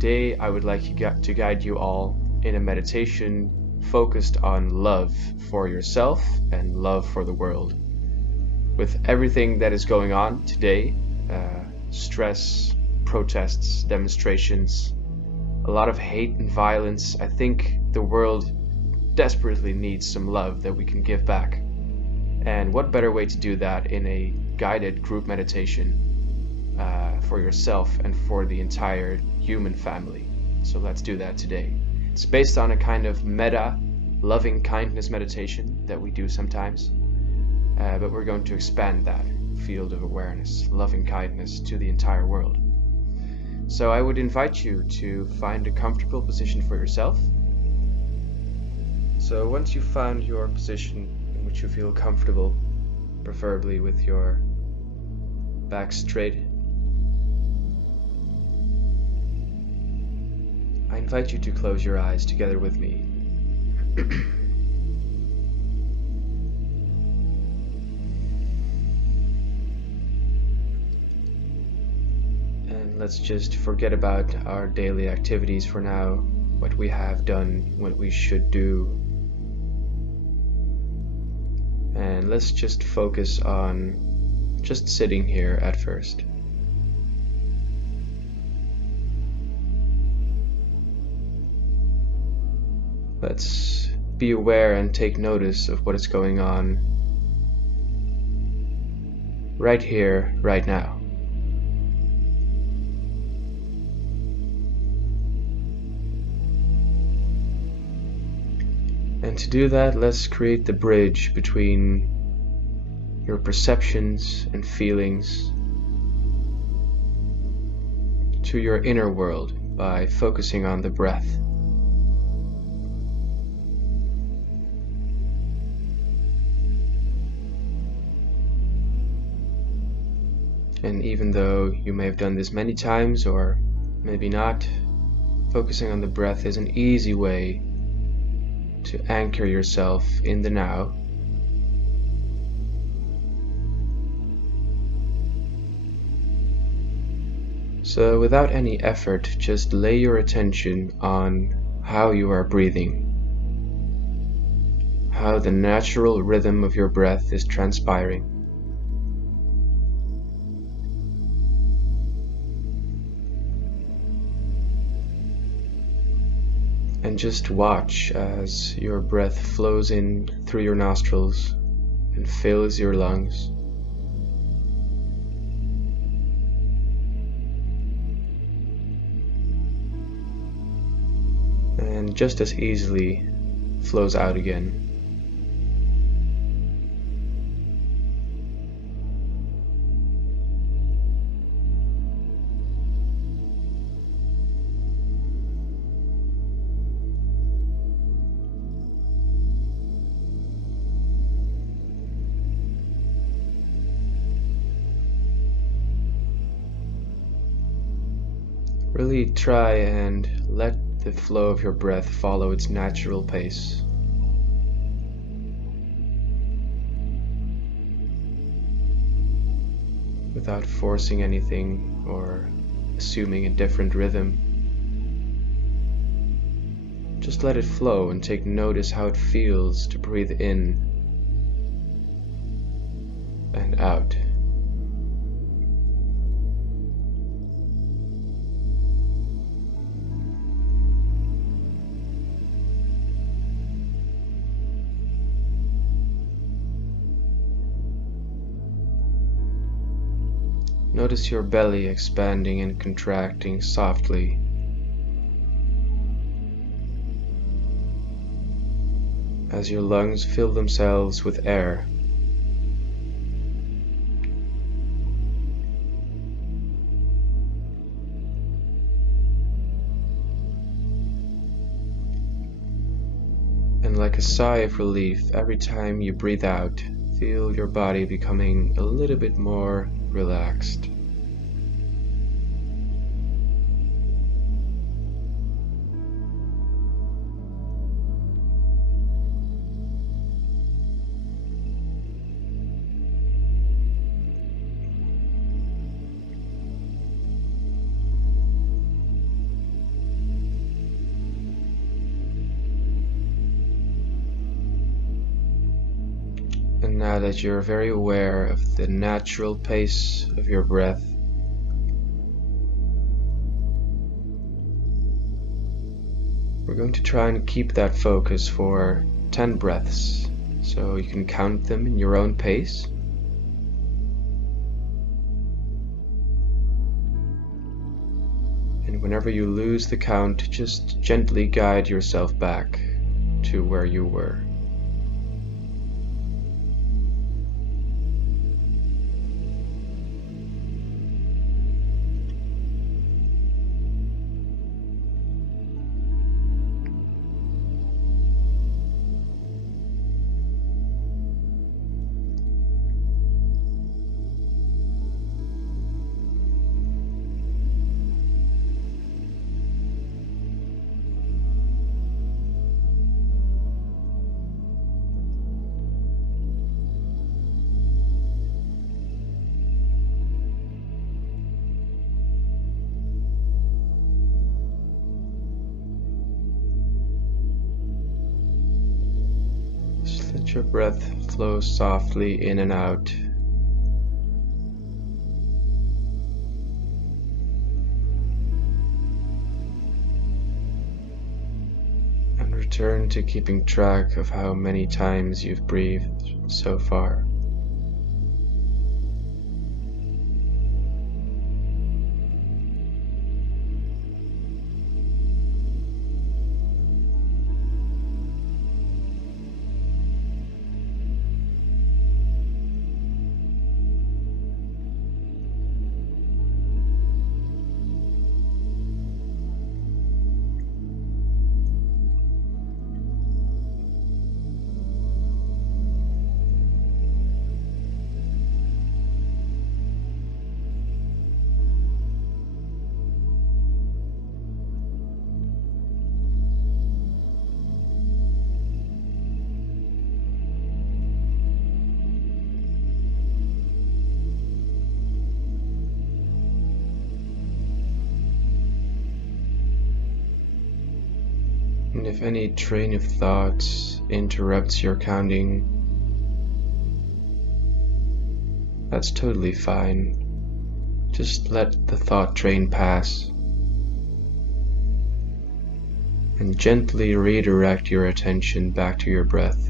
today I would like to guide you all in a meditation focused on love for yourself and love for the world. With everything that is going on today, stress, protests, demonstrations, a lot of hate and violence, I think the world desperately needs some love that we can give back. And what better way to do that in a guided group meditation for yourself and for the entire human family. So let's do that today. It's based on a kind of meta loving kindness meditation that we do sometimes, but we're going to expand that field of awareness, loving kindness, to the entire world. So I would invite you to find a comfortable position for yourself. So once you've found your position in which you feel comfortable, preferably with your back straight, I invite you to close your eyes together with me. And let's just forget about our daily activities for now, what we have done, what we should do. And let's just focus on just sitting here at first. Let's be aware and take notice of what is going on right here, right now. And to do that, let's create the bridge between your perceptions and feelings to your inner world by focusing on the breath. And even though you may have done this many times or maybe not, focusing on the breath is an easy way to anchor yourself in the now. So without any effort, just lay your attention on how you are breathing, how the natural rhythm of your breath is transpiring. And just watch as your breath flows in through your nostrils and fills your lungs. And just as easily flows out again. Really try and let the flow of your breath follow its natural pace. Without forcing anything or assuming a different rhythm. Just let it flow and take notice how it feels to breathe in and out. Notice your belly expanding and contracting softly. As your lungs fill themselves with air. And like a sigh of relief, every time you breathe out, feel your body becoming a little bit more relaxed. Now that you're very aware of the natural pace of your breath, we're going to try and keep that focus for 10 breaths, so you can count them in your own pace. And whenever you lose the count, just gently guide yourself back to where you were. Let your breath flow softly in and out. And return to keeping track of how many times you've breathed so far. And if any train of thoughts interrupts your counting, that's totally fine. Just let the thought train pass and gently redirect your attention back to your breath.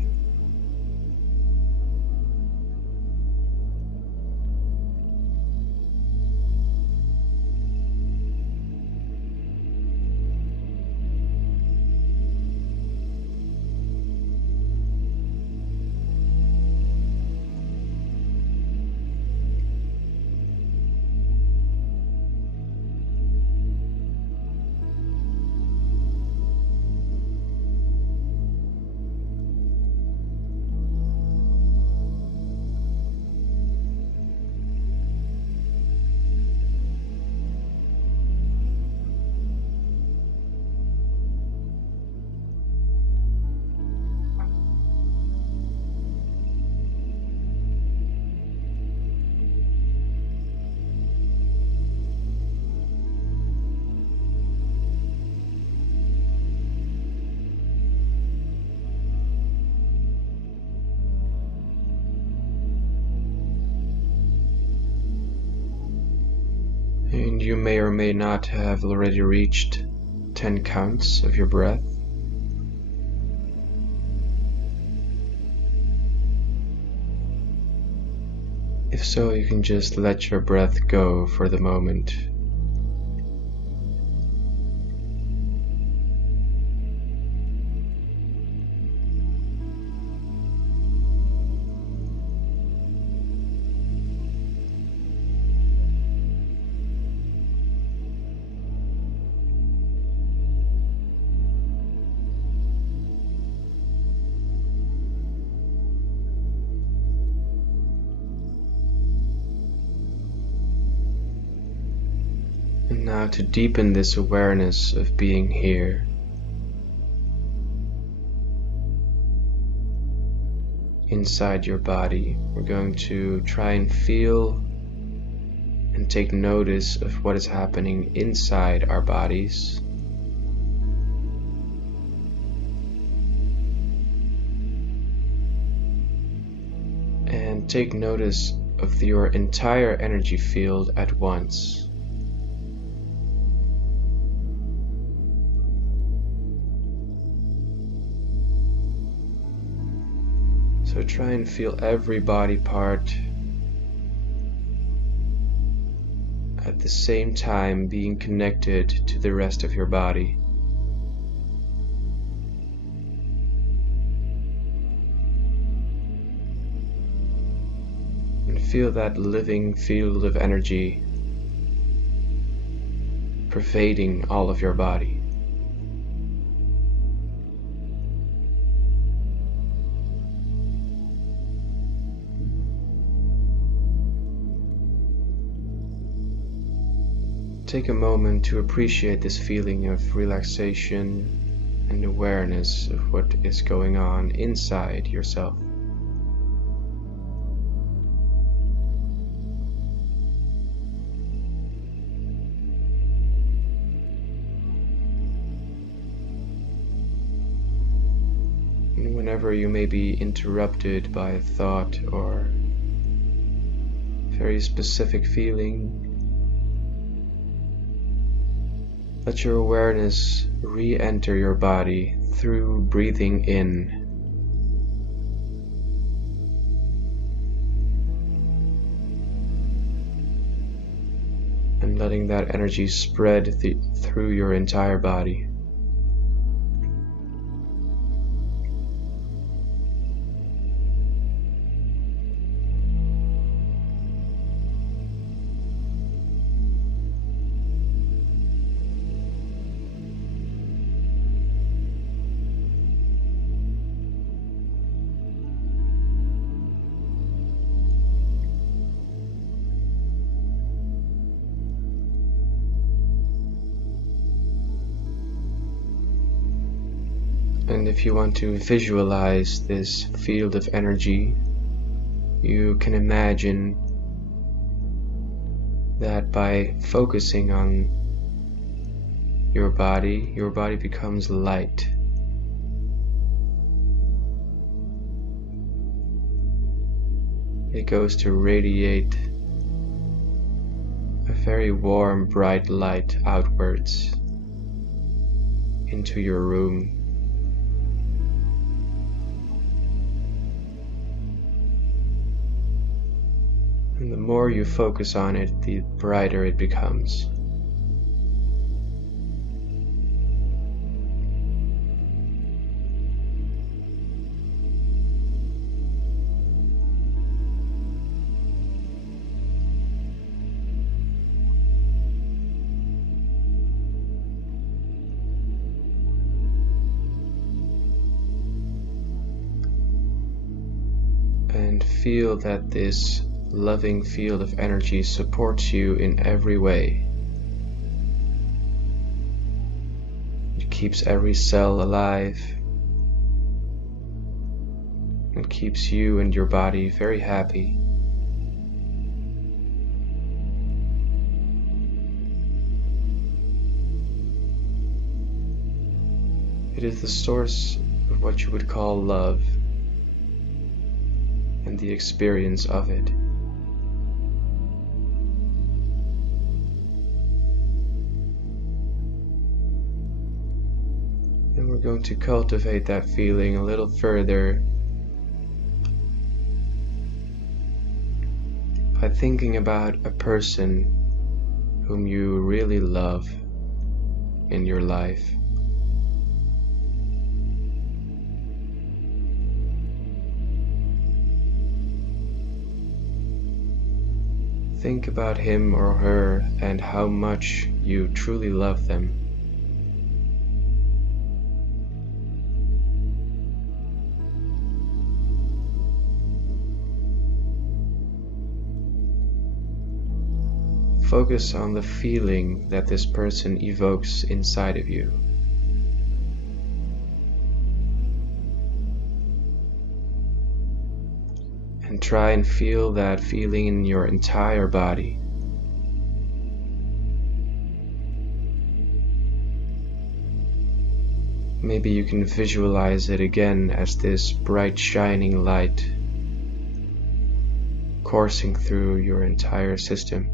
And you may or may not have already reached 10 counts of your breath. If so, you can just let your breath go for the moment. And now to deepen this awareness of being here, inside your body, we're going to try and feel and take notice of what is happening inside our bodies. and take notice of your entire energy field at once. So try and feel every body part at the same time being connected to the rest of your body. And feel that living field of energy pervading all of your body. Take a moment to appreciate this feeling of relaxation and awareness of what is going on inside yourself. And whenever you may be interrupted by a thought or very specific feeling, let your awareness re-enter your body through breathing in. And letting that energy spread through your entire body. And if you want to visualize this field of energy, you can imagine that by focusing on your body becomes light. It goes to radiate a very warm, bright light outwards into your room. And the more you focus on it, the brighter it becomes. And feel that this loving field of energy supports you in every way. It keeps every cell alive and keeps you and your body very happy. It is the source of what you would call love and the experience of it. And we're going to cultivate that feeling a little further by thinking about a person whom you really love in your life. Think about him or her and how much you truly love them. Focus on the feeling that this person evokes inside of you. And try and feel that feeling in your entire body. Maybe you can visualize it again as this bright shining light coursing through your entire system.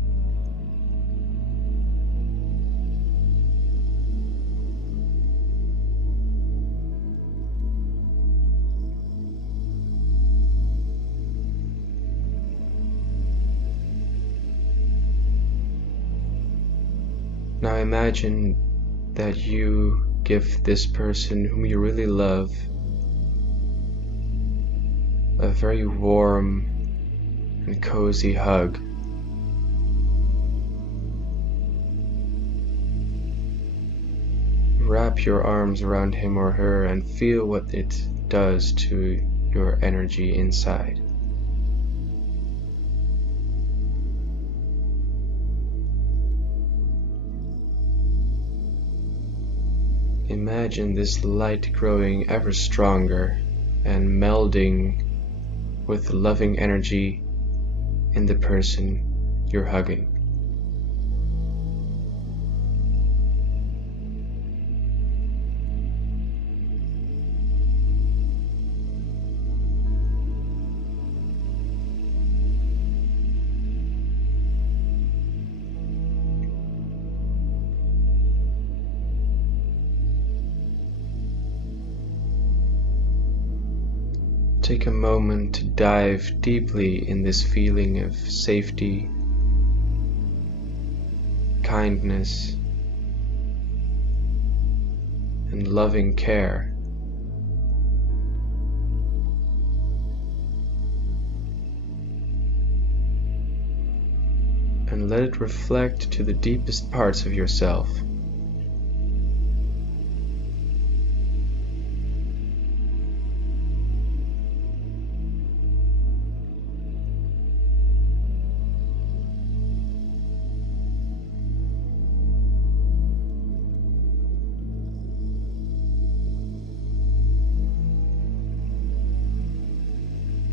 Now imagine that you give this person whom you really love a very warm and cozy hug. Wrap your arms around him or her and feel what it does to your energy inside. Imagine this light growing ever stronger and melding with loving energy in the person you're hugging. Take a moment to dive deeply in this feeling of safety, kindness, and loving care. And let it reflect to the deepest parts of yourself.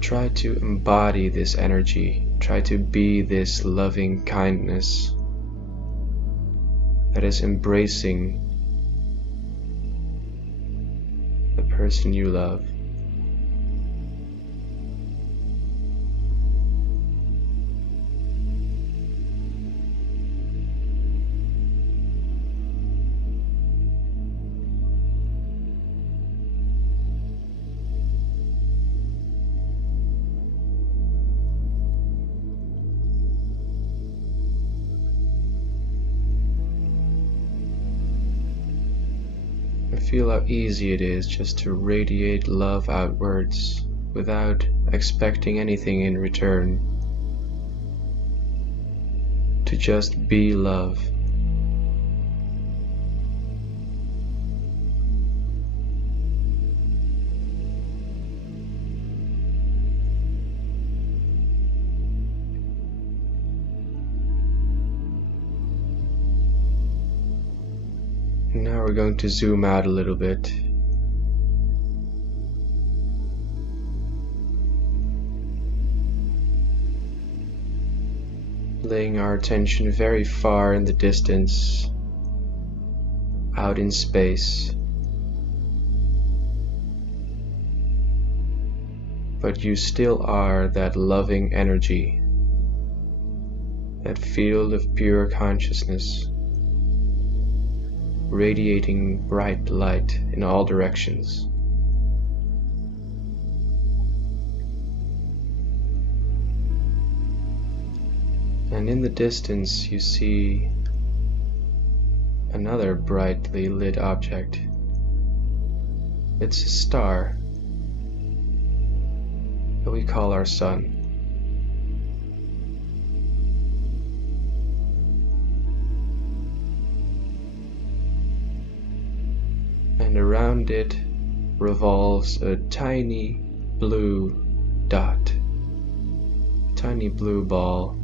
Try to embody this energy. Try to be this loving kindness that is embracing the person you love. Feel how easy it is just to radiate love outwards without expecting anything in return. To just be love. Now we're going to zoom out a little bit. Laying our attention very far in the distance, out in space. But you still are that loving energy, that field of pure consciousness, radiating bright light in all directions. And in the distance you see another brightly lit object. It's a star that we call our sun. And around it revolves a tiny blue dot, a tiny blue ball.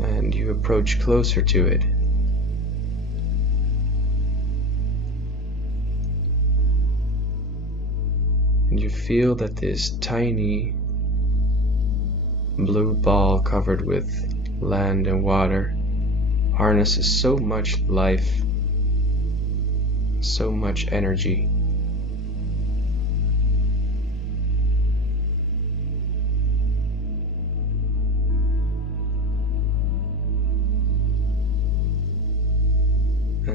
And you approach closer to it. And you feel that this tiny blue ball covered with land and water harnesses so much life, so much energy.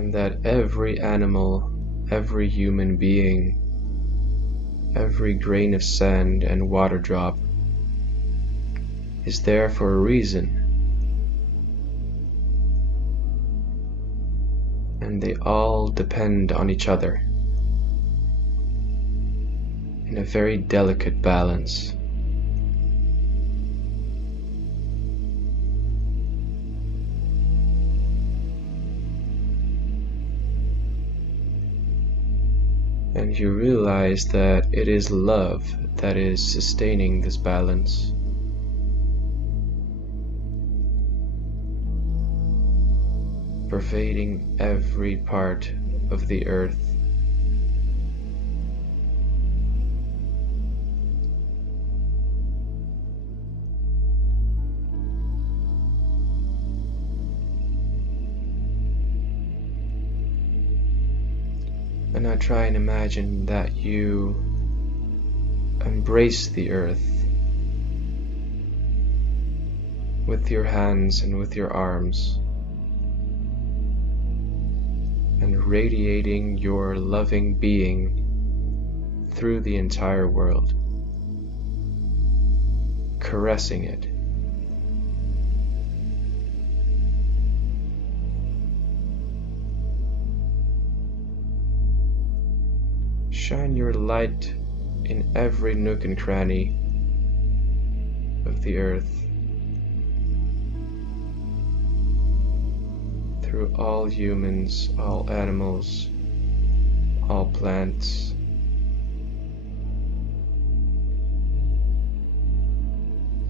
and that every animal, every human being, every grain of sand and water drop is there for a reason, and they all depend on each other in a very delicate balance. And you realize that it is love that is sustaining this balance. Pervading every part of the earth. And now try and imagine that you embrace the earth with your hands and with your arms, and radiating your loving being through the entire world, caressing it. Shine your light in every nook and cranny of the earth, through all humans, all animals, all plants.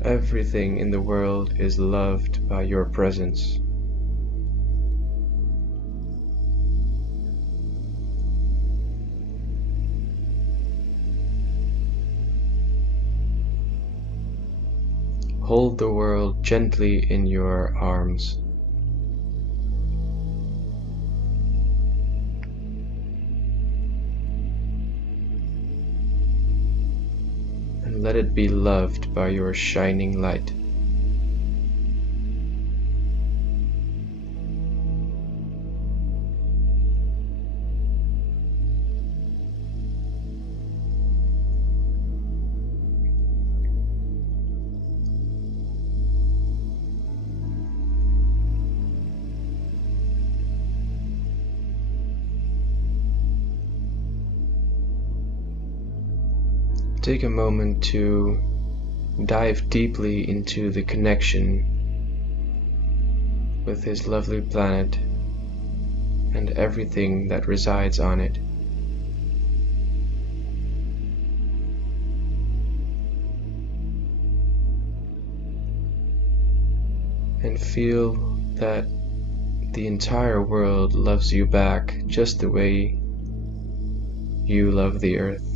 Everything in the world is loved by your presence. Hold the world gently in your arms. And let it be loved by your shining light. Take a moment to dive deeply into the connection with this lovely planet and everything that resides on it. And feel that the entire world loves you back just the way you love the earth.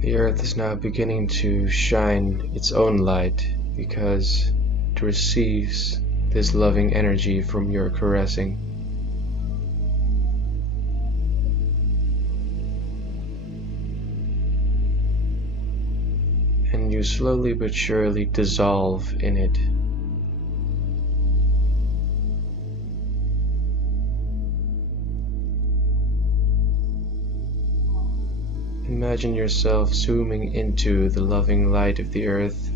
The earth is now beginning to shine its own light because it receives this loving energy from your caressing. And you slowly but surely dissolve in it. Imagine yourself zooming into the loving light of the earth.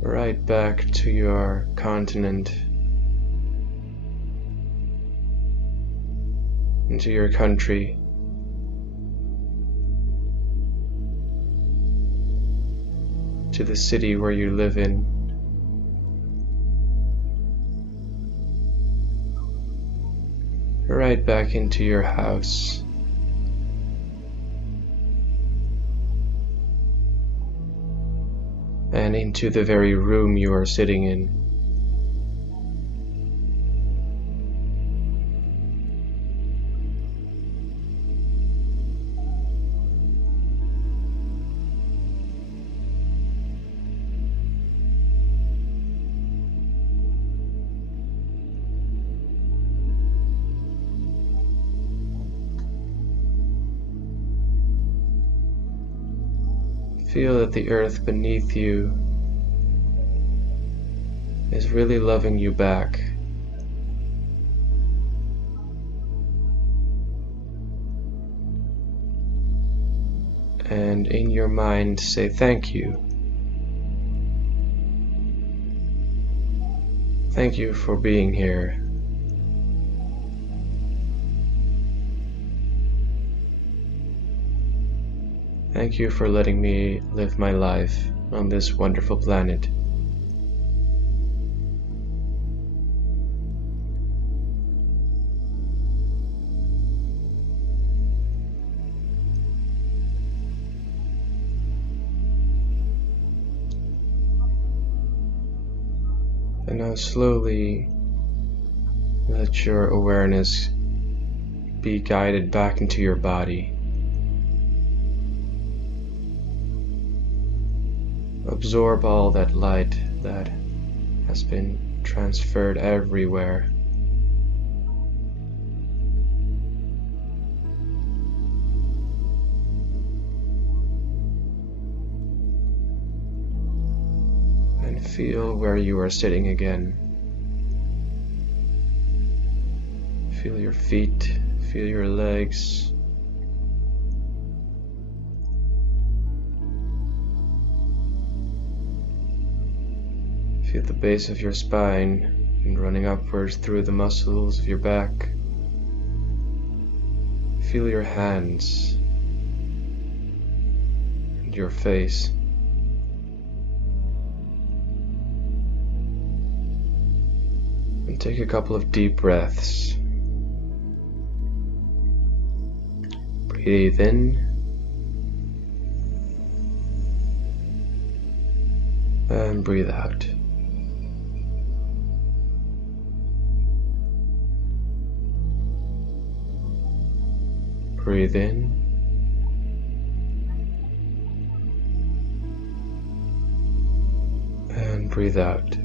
Right back to your continent, into your country, into the city where you live in. Right back into your house. And into the very room you are sitting in. Feel that the earth beneath you is really loving you back. And in your mind, say thank you. Thank you for being here. Thank you for letting me live my life on this wonderful planet. And now slowly let your awareness be guided back into your body. Absorb all that light that has been transferred everywhere. And feel where you are sitting again. Feel your feet, feel your legs. Feel the base of your spine and running upwards through the muscles of your back. Feel your hands and your face. And take a couple of deep breaths. Breathe in and breathe out. Breathe in and breathe out.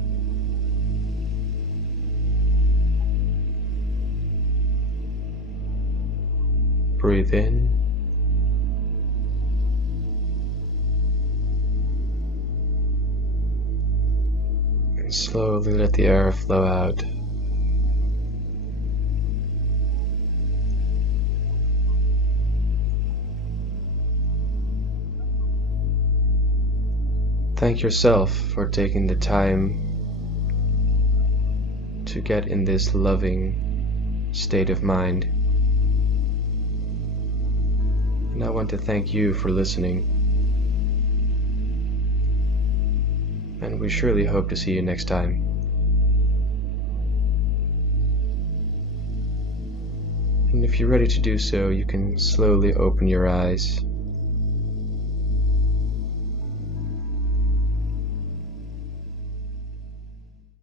Breathe in and slowly let the air flow out. Thank yourself for taking the time to get in this loving state of mind. And I want to thank you for listening. And we surely hope to see you next time. And if you're ready to do so, you can slowly open your eyes.